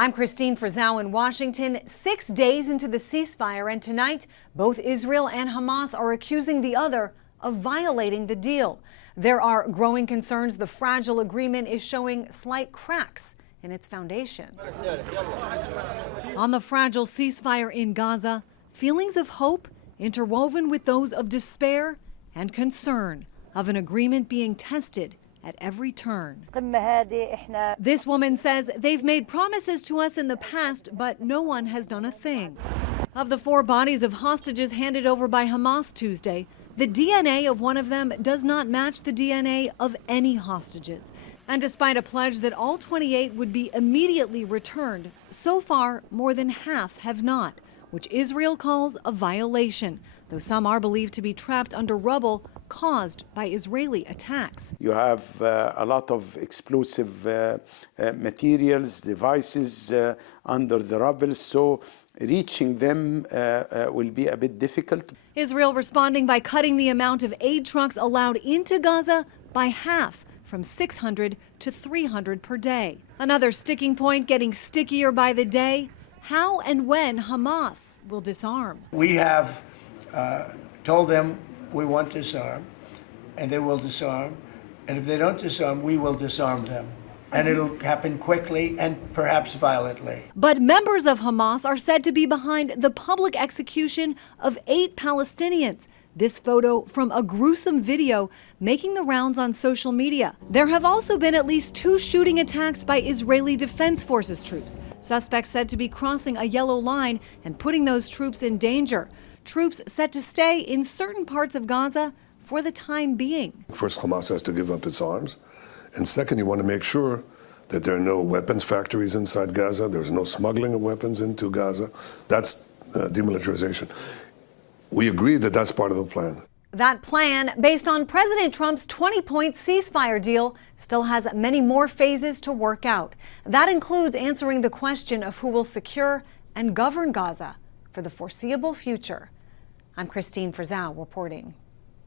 I'm Christine Frizzau in Washington. 6 days into the ceasefire, and tonight, both Israel and Hamas are accusing the other of violating the deal. There are growing concerns the fragile agreement is showing slight cracks in its foundation. On the fragile ceasefire in Gaza, feelings of hope interwoven with those of despair and concern of an agreement being tested at every turn. This woman says they've made promises to us in the past, but no one has done a thing. Of the 4 bodies of hostages handed over by Hamas Tuesday, the DNA of one of them does not match the DNA of any hostages. And despite a pledge that all 28 would be immediately returned, so far more than half have not, which Israel calls a violation, though some are believed to be trapped under rubble caused by Israeli attacks. You have a lot of explosive materials, devices under the rubble, so reaching them will be a bit difficult. Israel responding by cutting the amount of aid trucks allowed into Gaza by half, from 600 to 300 per day. Another sticking point getting stickier by the day, how and when Hamas will disarm. We have told them we want to disarm, and they will disarm. And if they don't disarm, we will disarm them. And it'll happen quickly and perhaps violently. But members of Hamas are said to be behind the public execution of 8 Palestinians. This photo from a gruesome video making the rounds on social media. There have also been at least 2 shooting attacks by Israeli Defense Forces troops. Suspects said to be crossing a yellow line and putting those troops in danger. Troops set to stay in certain parts of Gaza for the time being. First, Hamas has to give up its arms. And second, you want to make sure that there are no weapons factories inside Gaza. There's no smuggling of weapons into Gaza. That's demilitarization. We agree that that's part of the plan. That plan, based on President Trump's 20-point ceasefire deal, still has many more phases to work out. That includes answering the question of who will secure and govern Gaza for the foreseeable future. I'm Christine Frizzau reporting.